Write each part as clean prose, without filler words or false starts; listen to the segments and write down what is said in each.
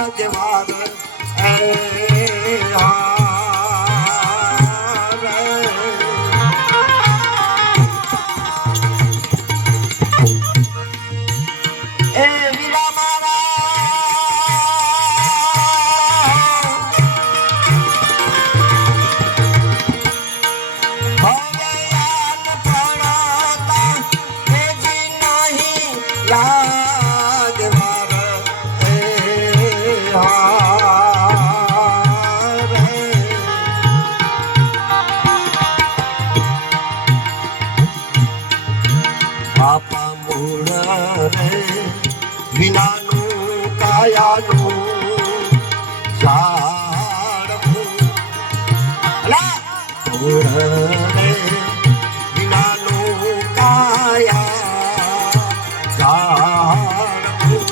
લાજવાર બાપા મૂળ રે વિનાનું કાયાનું ઝાડવું મૂળ રે વિનાનું કાયા ઝાડવું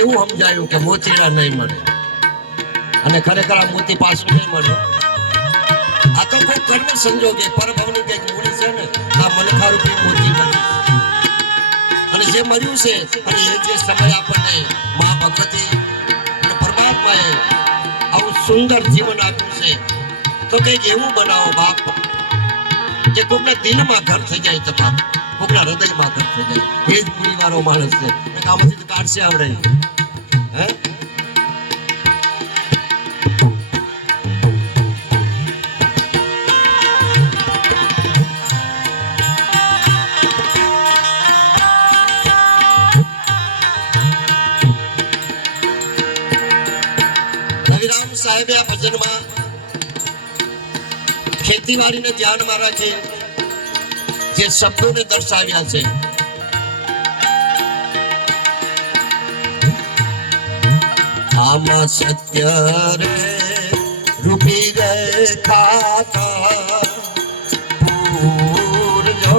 એવું સમજાયું કે મોતીડા નહીં મળે અને ખરેખર આ મોતી પાછું નહીં મળે. આ તો કોઈ કર્મ સંજોગે પરભવની કઈક મૂડી છે ને આ મનખારૂપી મોતી મળી અને જે મળ્યું છે અને એ જે સમય આપણને મા ભગવતી અને પરમાત્માએ આવું સુંદર જીવન આપ્યું છે તો કઈક એવું બનાવો બાપ કે કોકના દિલમાં ઘર થઈ જાય તપાસ કોકના હૃદયમાં ઘર થઈ જાય. એ જ પૂરી વાળો માણસ છે આમાંથી તો કાઢશે આવડે. રવિરામ સાહેબે આ ભજનમાં ખેતીવાડીને ધ્યાનમાં રાખી જે શબ્દોને દર્શાવ્યા છે. આમાં સત્ય રે રૂપી રે ખાતા પૂરજો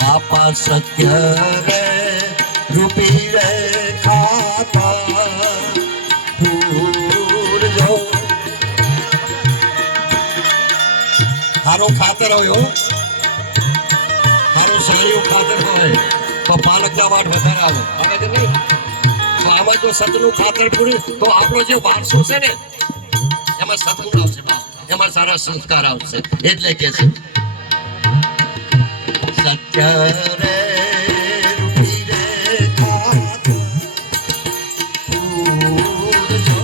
બાપા સત્ય રે રૂપી રે ખાતા પૂરજો. સારો ખાતર હોય સારું સારું ખાતર હોય તો પાલકના વાટ વધારે આવે આવે કે નહીં. તો આમાં જો સતનું ખાતર પૂરું તો આપણો જે વારસો છે ને એમાં એમાં સત્સંગ આવશે બાપ, એમાં સારા સંસ્કાર આવશે. એટલે કે છે સત્ય રે રૂપી રે ખાત પૂરજો.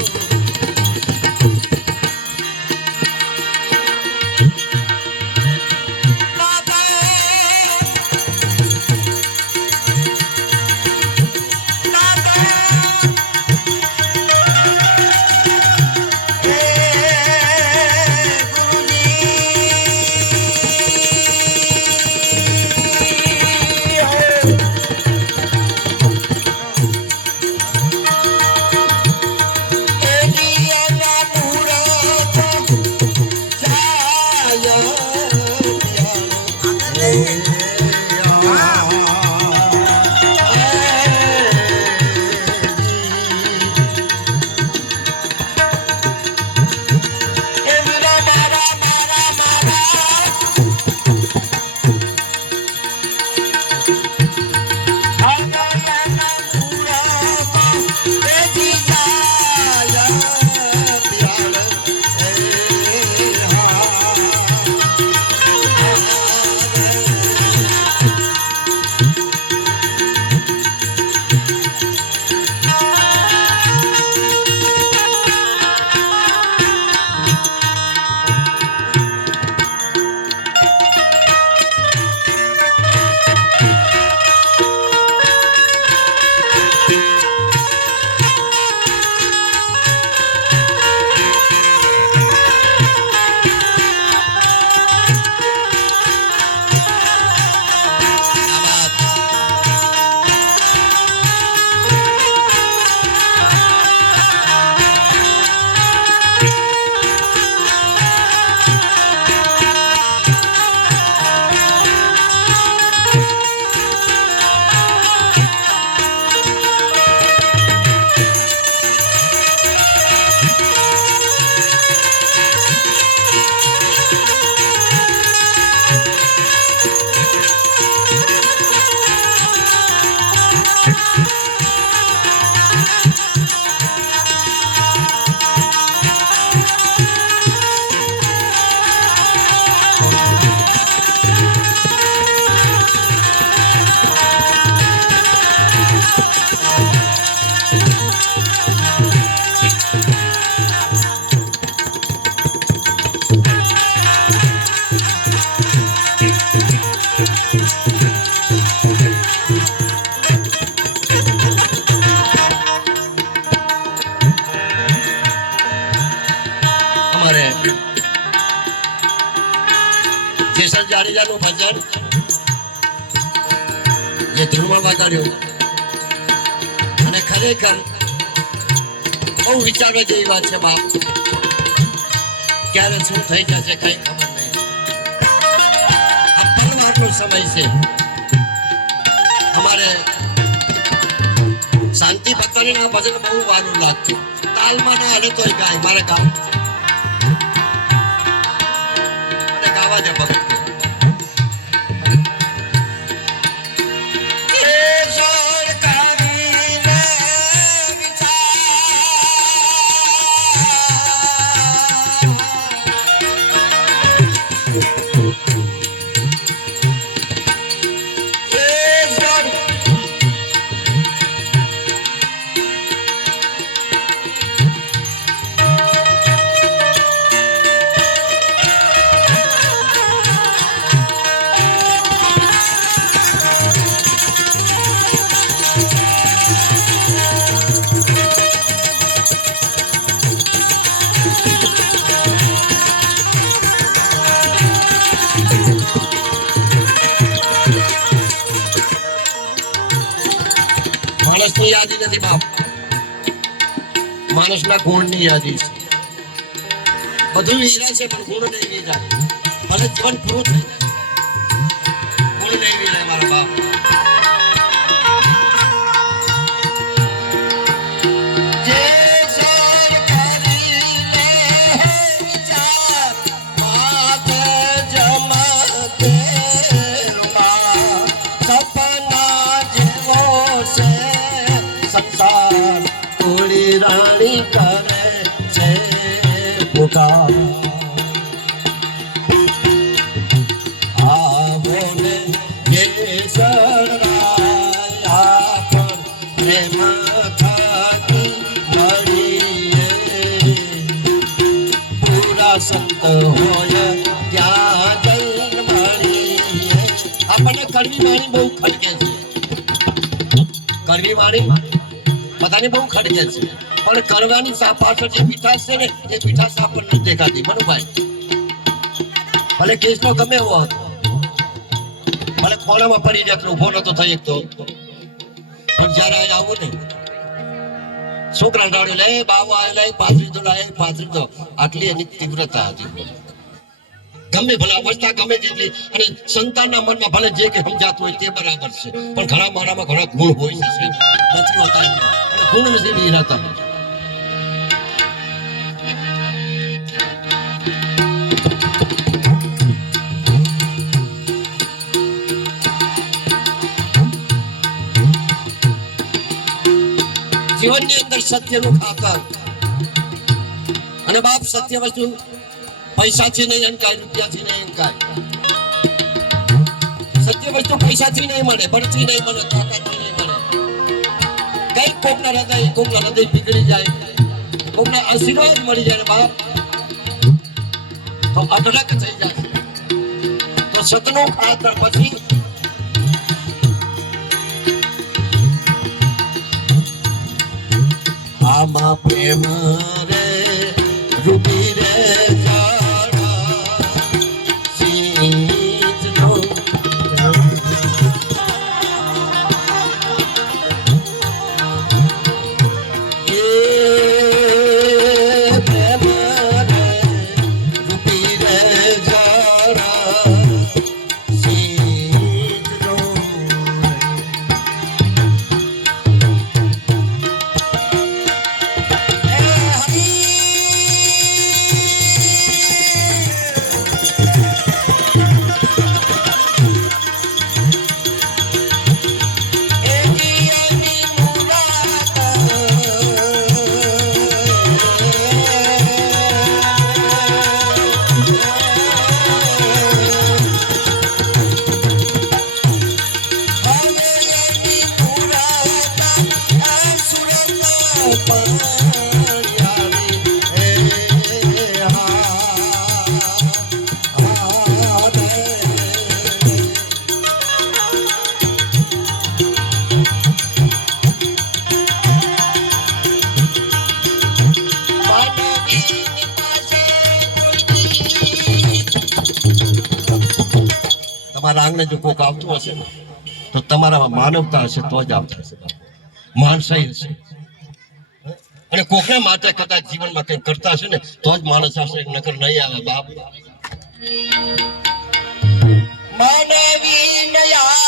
જેસલ જાડેજાનું ભજન જે ધૂળમાં વગાડ્યું અને ખરેખર બહુ વિચારવા જેવી વાત છે બાપ. ક્યારે શું થઈ જશે કઈ ખબર નહીં. આ પણ આટલો સમય છે. અમારે શાંતિ ભક્તોના ભજન બહુ વારું લાગતું. તાલમાં ના હલે તોય ગાય મારે ગાવ ગાવા દે ભગત. માણસની યાદી નથી બાપ, માણસના ગુણની યાદી છે. બધું હીરા છે પણ ગુણ નહીં વીરા. ભલે જીવન પૂરું થઈ જાય ગુણ નહીં વીરાય મારા બાપ. રાણી કરે છે પુકાર આવો ને જે શરણાયા પણ પ્રેમ થાકી મળીએ પૂરા સંત હોય ત્યાં જૈન મળીએ આપણને કડવી વાણી બહુ ખટકે છે કડવી વાણી બધાને બહુ ખટકે છે પણ કરવાની પાછળ જે મીઠાશ છે ને એ મીઠાશ આપણને નથી દેખાતી મનુભાઈ ભલે કેસનો ગમે એવો હતો ભલે ખોણામાં પડી જાય ઉભો નતો થઈ શકતો પણ જયારે આવું ને છોકરા ડાળ્યો લે બાવા લે પાથરી દો આટલી એની તીવ્રતા હતી ગમે ભલે અવસ્થા ગમે તેટલી અને સંતાનના મનમાં ભલે જે કે સમજાતું હોય તે બરાબર છે પણ ઘણા મારામાં ઘણા ગુણ હોય છે નથી હોતા ગુણ નથી હીરાતા જીવનની અંદર સત્યનું ખાતર અને બાપ સત્ય વસ્તુ પૈસાથી નહીં અંકાય રૂપિયાથી નહીં અંકાય સત્ય વસ્તુ પૈસાથી નહીં મળે બળથી નહીં મળે તાકાતથી નહીં મળે કઈ કોકના હૃદય પીગળી જાય કોકના આશીર્વાદ મળી જાય બાપ તો અઢળક થઈ જાય તો સતનું ખાતર પછી આમાં પ્રેમ રે રૂપી રે તમારા આંગણે જો કોક આવતું હશે ને તો તમારામાં માનવતા હશે તો જ આવતા હશે માણસાઈ હશે અને કોકના માટે કદાચ જીવનમાં કંઈક કરતા હશે ને તો જ માણસ આવશે નકર નહીં આવે બાપ માનવી નહીં આવે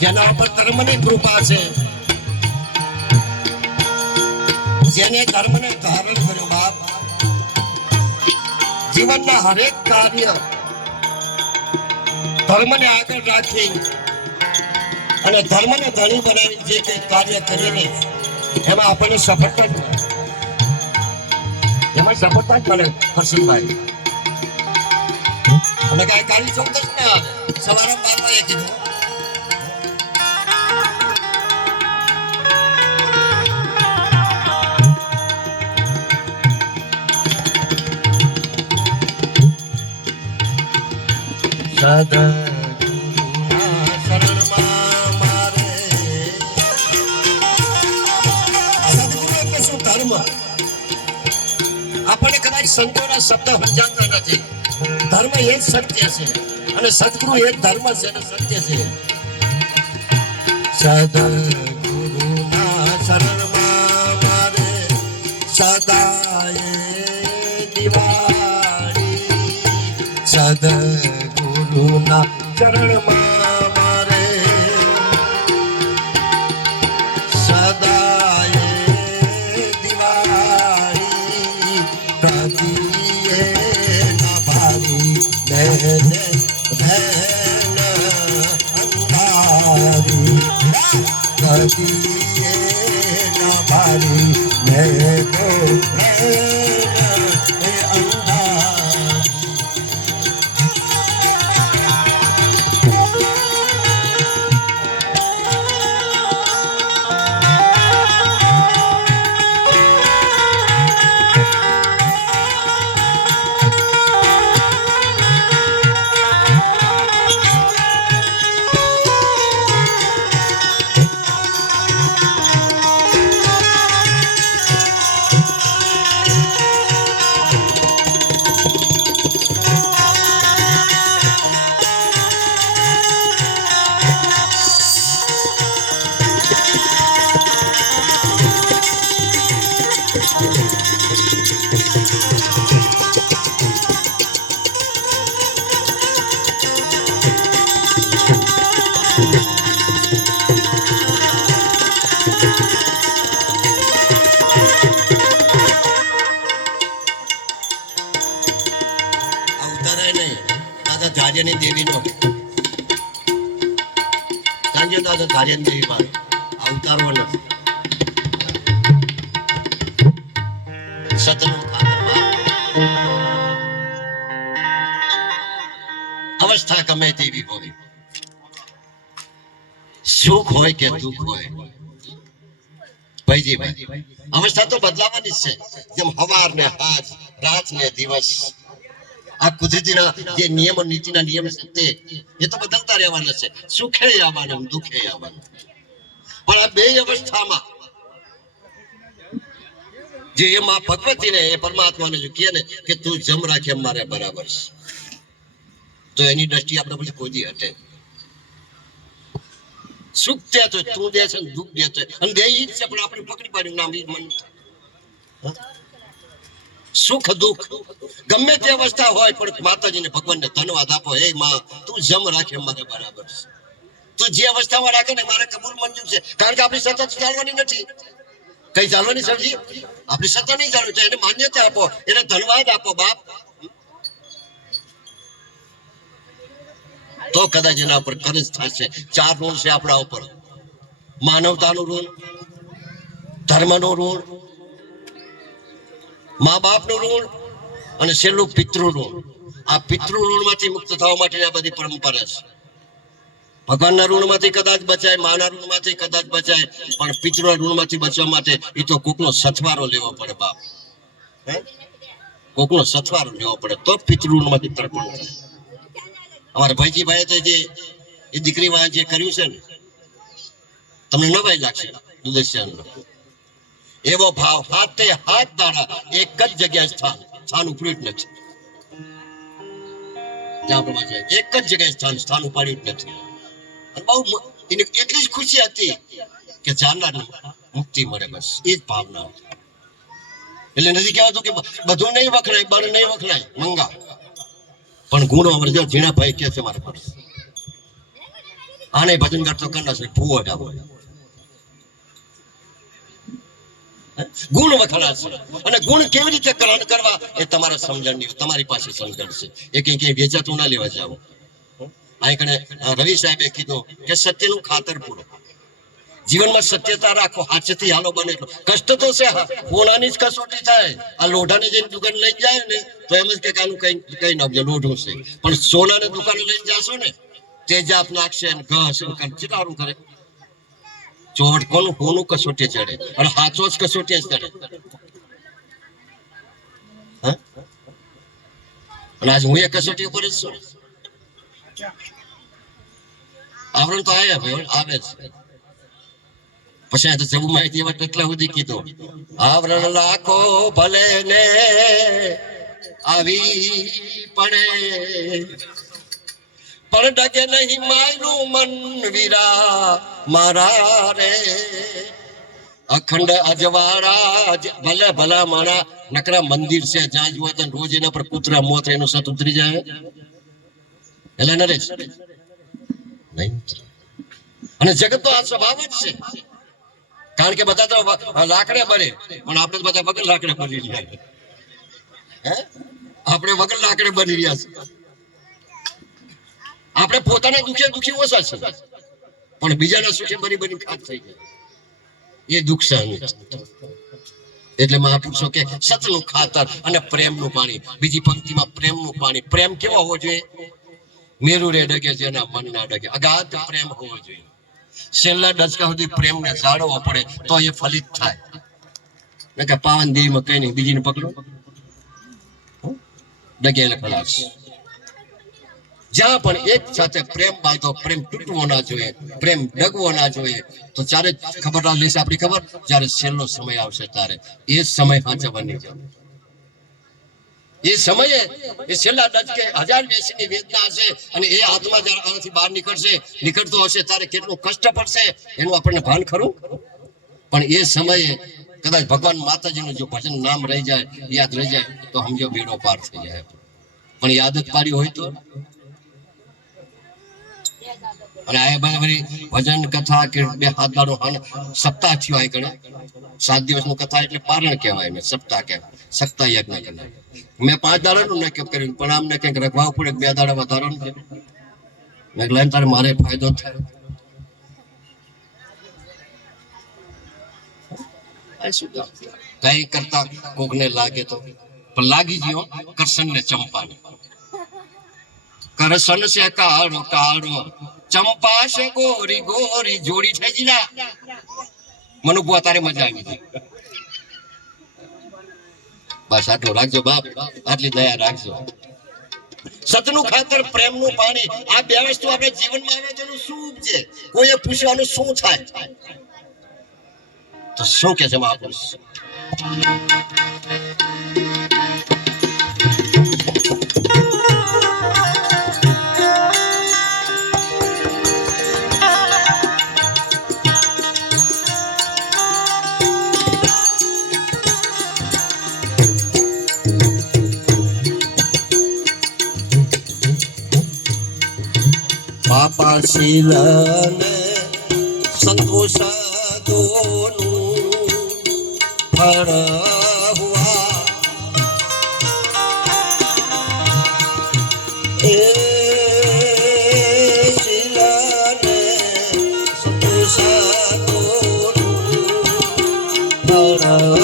જેના ઉપર ધર્મની કૃપા છે, જેને ધર્મને ધારણ કર્યું બાપ, જીવનના હરેક કાર્ય ધર્મને આગળ રાખી અને ધર્મને ધણી બનાવી જે કંઈ કાર્ય કરીને એમાં આપણને સફળતા જ મળે, એમાં સફળતા જ મળે હર્ષદભાઈ. અને કઈ કાળી ચોક્કસ ના સવારે 12 વાગે કીધું સદગુરુના શરણમાં મારે. સદગુરુ એટલે શું? ધર્મ. આપણને કદાચ સંતોના શબ્દ સમજાતા નથી. ધર્મ એ જ સત્ય છે અને સદગુરુ એ જ ધર્મ છે અને સત્ય છે. સદગુરુના શરણમાં મારે સદાય દિવાળી. સદગુરુના ચરણમાં મારે સદાય દિવાળી. કદીએ ના ભારી રહેને રહેન અંધારી. કદીએ ના ભારી રહેનો રહેન અંધારી. ધાર્યની દેવીનો સાંજે તો ધાર્યની દેવી માં અવતારવો નથી. સતનું ખાતર અવસ્થા ગમે તેવી હોય, સુખ હોય કે દુઃખ હોય, ભાઈજી અવસ્થા તો બદલાવાની જ છે. જેમ હવાર ને હાજ, રાત ને દિવસ, આ કુદરતીના જે નિયમો નીતિના નિયમ છે એ તો બદલતા રહેવાના છે. સુખે આવવાનું, દુઃખે આવવાનું. પણ આ બે અવસ્થામાં જે એ માં ભગવતી ને એ પરમાત્માને જો કહે ને કે તું જમ રાખે મારે બરાબર છે, તો એની દ્રષ્ટિ આપણે પછી કોઈ દી હટે. સુખ દે તો તું દે છે, દુઃખ દે તો અને દે ઈ જ છે, પણ આપણે પકડી પાડ્યું નામ ઈ મન. સુખ દુઃખ ગમે તે અવસ્થા હોય પણ માતાજીને ભગવાનને ધન્યવાદ આપો. હે માં તું જમ રાખે મારે બરાબર છે. તું જે અવસ્થામાં રાખે ને મારે કબૂલ મંજૂર છે. કારણ કે આપણી સતત ચાલવાની નથી, કઈ ચાલવાની સમજી આપણી સતત નહીં ચાલુ છે. એને માન્યતા આપો, એને ધન્યવાદ આપો બાપ, તો કદાચ એના ઉપર કરજ થશે. 4 ઋણ છે આપણા ઉપર: માનવતાનું ઋણ, ધર્મનું ઋણ, મા બાપનું ઋણ અને છેલ્લું પિતૃ ઋણ. આ પિતૃ ઋણમાંથી મુક્ત થવા માટે આ બધી પરંપરા છે. ભગવાનના ઋણમાંથી કદાચ બચાય, માના ઋણમાંથી કદાચ બચાય, પણ પિતૃ ઋણમાંથી બચવા માટે એ તો કોકનો સથવારો લેવો પડે બાપ. કોકનો સથવારો લેવો પડે તો પિતૃ ઋણમાંથી તર્પણ થાય. અમારા ભાઈજીભાઈએ તો જે એ દીકરી વાળા જે કર્યું છે ને, તમને નવાઈ લાગશે. દુધેશ્યાનો એવો ભાવ, હાથે હાથ દાડા એક જ જગ્યાએ સ્થાન ઉપડ્યું જ નથી. એક જ જગ્યાએ સ્થાન ઉપાડ્યું જ નથી. બહુ એટલી જ ખુશી હતી કે જાનનાર મુક્તિ મળે, બસ એ જ ભાવના હતી. એટલે નથી કહેવાતું કે બધું નહીં વખણાય, બળ નહીં વખણાય, મંગા પણ ગુણો અમર જો ઝીણા ભાઈ કે છે મારા પર આને ભજન કરતો કરના છે ભૂવો ડાબો ગુણ વખણાશે અને ગુણ કેવી રીતે ગ્રહણ કરવા એ તમારા સમજણની તમારી પાસે સમજણ છે એ કઈ વેચાતું ના લેવા જાવ અહીં કણે રવિ સાહેબે કીધું કે સત્યનું ખાતર પૂરો જીવનમાં સત્યતા રાખો હાથથી હાલો બને એટલો કષ્ટ તો છે હોનાની જ કસોટી થાય આ લોઢાને જઈને દુકાન લઈ જાય ને તો એમ જ કે આનું કઈ નાખજો લોઢું છે પણ સોનાને દુકાને લઈને જાશો ને તેજાબ નાખશે ને ઘસ કેટલારું કરે ચોટ કોનું હોનું કસોટી ચડે અને હાથો જ કસોટી ચડે અને આજ હું એ કસોટી ઉપર જ છું આવરણ તો આવ્યા ભાઈ આવે જ પછી તો જવું માહિતી એવા એટલા સુધી કીધું આવરણ લાખો ભલે ને આવી પડે પણ ડગે નહીં માયરું મન વીરા મારા રે અખંડ અજવાળા ભલે ભલા મારા નકરા મંદિર છે જ્યાં જુઓ તો રોજ એના પર કૂતરા મોત એનો સત ઉતરી જાય એટલે નરેશ નહીં અને જગત તો આ સ્વભાવ જ છે કારણ કે બધા તો લાકડે બને પણ આપણે બધા વગર લાકડે બની રહ્યા હે આપણે વગર લાકડે બની રહ્યા છે આપણે પોતાના દુખે દુખી ઓછા છે પણ બીજાના સુખે બની ખાત થઈ જાય એ દુઃખ સહન એટલે મહાપુરુષો કે સતનું ખાતર અને પ્રેમનું પાણી બીજી પંક્તિમાં પ્રેમનું પાણી પ્રેમ કેવો હોવો જોઈએ મેરુ રે ડગે જેના મન ના ડગે અગાધ પ્રેમ હોવો જોઈએ છેલ્લા દશકા સુધી પ્રેમને જાળવવો પડે તો એ ફલિત થાય કે પાવન દેવીમાં કઈ નહીં બીજીને પકડો ડગે એટલે ખલાસ જ્યાં પણ એક સાથે પ્રેમ બાંધો પ્રેમ તૂટવો ના જોઈએ પ્રેમ ડગવો ના જોઈએ તો ત્યારે ખબર લેશે આપણી ખબર જયારે છેલ્લો સમય આવશે ત્યારે એ સમય સાચવવાની જરૂર એ સમયે એ છેલ્લા દશકે 1080 ની વેદના હશે અને એ આત્મા જયારે આનાથી બહાર નીકળતો હશે ત્યારે કેટલું કષ્ટ પડશે એનું આપણને ભાન ખરું પણ એ સમયે કદાચ ભગવાન માતાજીનું જો ભજન નામ રહી જાય યાદ રહી જાય તો સમજો બેડો પાર થઈ જાય પણ યાદ જ પાડી હોય તો અને આ બધી ભજન કથા કે બે હાથ દાડો સપ્તાહ થયો આ ગણે 7 દિવસનું કથા એટલે પારણ કહેવાય ને સપ્તાહ કહેવાય સપ્તાહ યજ્ઞ કહેવાય મેં 5 દાડાનું નક્કી કર્યું પણ આમને કંઈક રખવાવું પડે 2 દાડા વધારવાનું છે મેં લઈને તારે મારે ફાયદો થાય કઈ કરતા કોકને લાગે તો પણ લાગી ગયો કરશન ને ચંપાને કરશન સે કાળો કાળો ચંપા સે ગોરી ગોરી જોડી થઈ જીના મને બુઆ તારે મજા આવી ગઈ બસ આટલું રાખજો બાપ આટલી દયા રાખજો સતનું ખાતર પ્રેમનું પાણી આ બે વસ્તુ આપણે જીવનમાં આવે તો શું છે કોઈએ પૂછવાનું શું થાય તો શું કે છે મહાપુરુષ પાપા શીલને સંતોષ દોનું ફળ હુઆ એ શીલને સંતોષ દોનું ફળ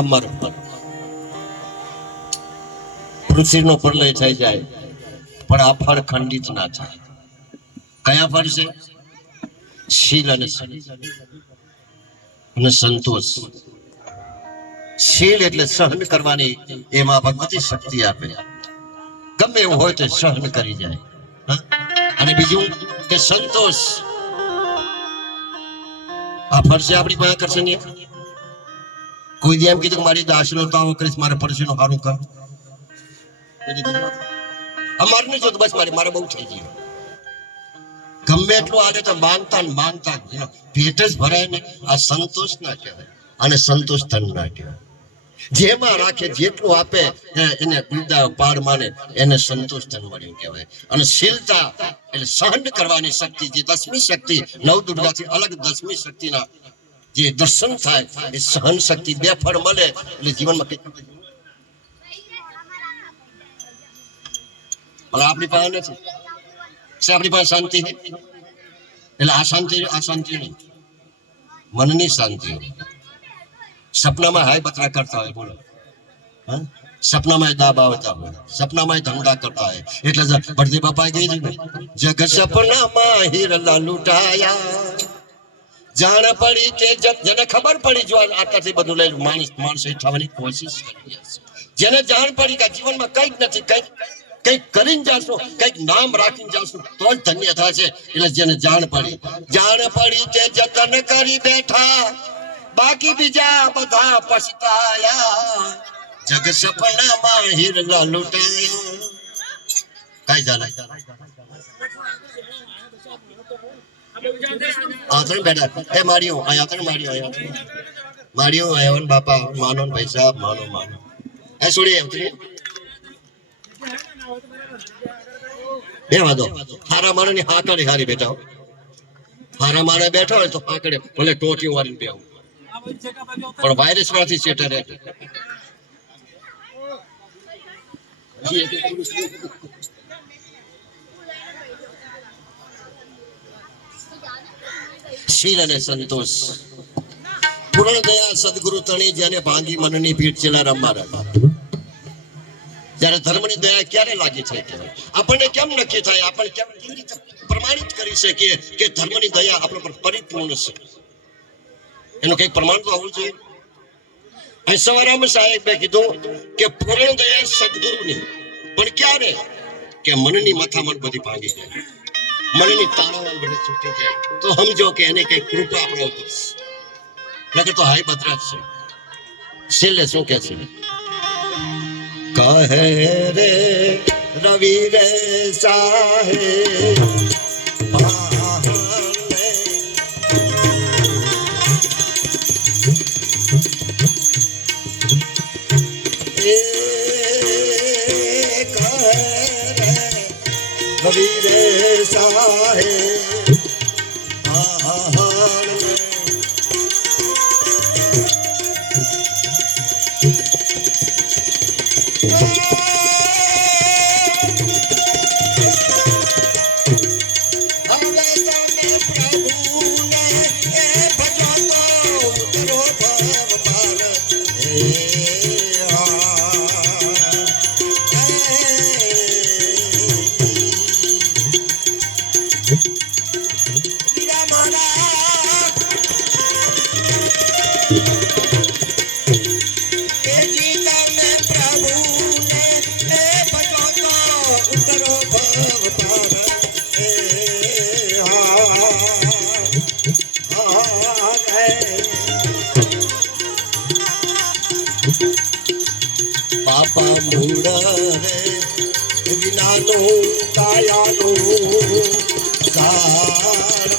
અમર પૃથ્વીનો પ્રલય થઈ જાય પણ આ ફળ ખંડિત ના થાય કયા ફળ છે શીલ અને સંતોષ શીલ એટલે સહન કરવાની, એમાં ભગવતી શક્તિ આપે, ગમે એવું હોય તો સહન કરી જાય. હા? અને બીજું કે સંતોષ. આ ફરશે આપણી પાસે કરશે નહીં. કોઈ દી એમ કીધું કે મારી દાસનો તાવો કરીશ, મારે ફરશેનું સારું કર. અમારે નહીં જોતું, બસ મારે બહુ થઈ ગયું. ગમે એટલું આલે તો માનતા ને માનતા પેટ જ ભરાય ને. આ સંતોષ ના કહેવાય, અને સંતોષ ધન ના કહેવાય. જેમાં રાખે, જેટલું આપે એને બીજા પાડ માને, એને સંતોષ ધન મળ્યું કહેવાય. અને શીલતા એટલે સહન કરવાની શક્તિ, જે 10મી શક્તિ, નવ દુર્ગાથી અલગ 10મી શક્તિના જે દર્શન થાય, એ સહન શક્તિ, બે ફળ મળે એટલે જીવનમાં કંઈક. આપણી પાસે નથી, આપણી પાસે શાંતિ છે. એટલે આ શાંતિ નહીં, મનની શાંતિ. સપનામાં હાય બતરા કરતા હોય, બોલો, સપનામાં દાબ આવતા હોય, સપનામાં ધંધા કરતા હોય. એટલે ભરતી બાપા કહી દીધું, જગ સપનામાં હીરલા લૂંટાયા, જાણ પડી કે જેને ખબર પડી, જો આટલાથી બધું લઈ માણસ થવાની કોશિશ કરી. જેને જાણ પડી કે જીવનમાં કંઈક નથી, કંઈક કરીને જાશું, કંઈક નામ રાખીને જાશું તો જ ધન્ય થશે. એટલે જેને જાણ પડી તે જતન કરી બેઠા, બાકી બીજા બધા પછતાયા. જગ સપનામાં હીરલા લૂંટાયા. કઈ ચાલે આતણ બેઠા એ માર્યું અહીંયા, માર્યું આવ્યો બાપા, માનો ભાઈ સાહેબ, માનો એ છોડી આવતી બે વાંધો. હારા માણસ ની હાકડે હારી બેઠા, હારા માણે બેઠા હોય તો હાકડે ભલે ટોટી વાળીને બેવું, પણ વાયરસ માંથી ચેટર રહે. શીલ અને સંતોષ. પૂર્ણ દયા સદગુરુ તણી, જેને ભાંગી મનની ભીડ ચેલા રમવા રમવા. જયારે ધર્મની દયા ક્યારે લાગી છે, આપણને કેમ નક્કી થાય, આપણે કેમ કેવી રીતે પ્રમાણિત કરી શકીએ કે ધર્મની દયા આપણા પર પરિપૂર્ણ છે? એનું કઈક પ્રમાણ તો હોવું જોઈએ. અહીં સવારામ સાહેબે કીધું કે પૂર્ણ દયા સદગુરુની, પણ ક્યારે? કે મનની મથામણ બધી ભાંગી જાય, મનની તાળાવાળ બધી છૂટી જાય, તો સમજો કે એને કઈ કૃપા આપણે ઉપર નકર તો હાય બદરાજ છે. છેલ્લે શું કે છે? કહે રે રવિ રે સાહે રવિ રે સાહે બાપા મૂળ રે વિનાનો કાયાનો સાર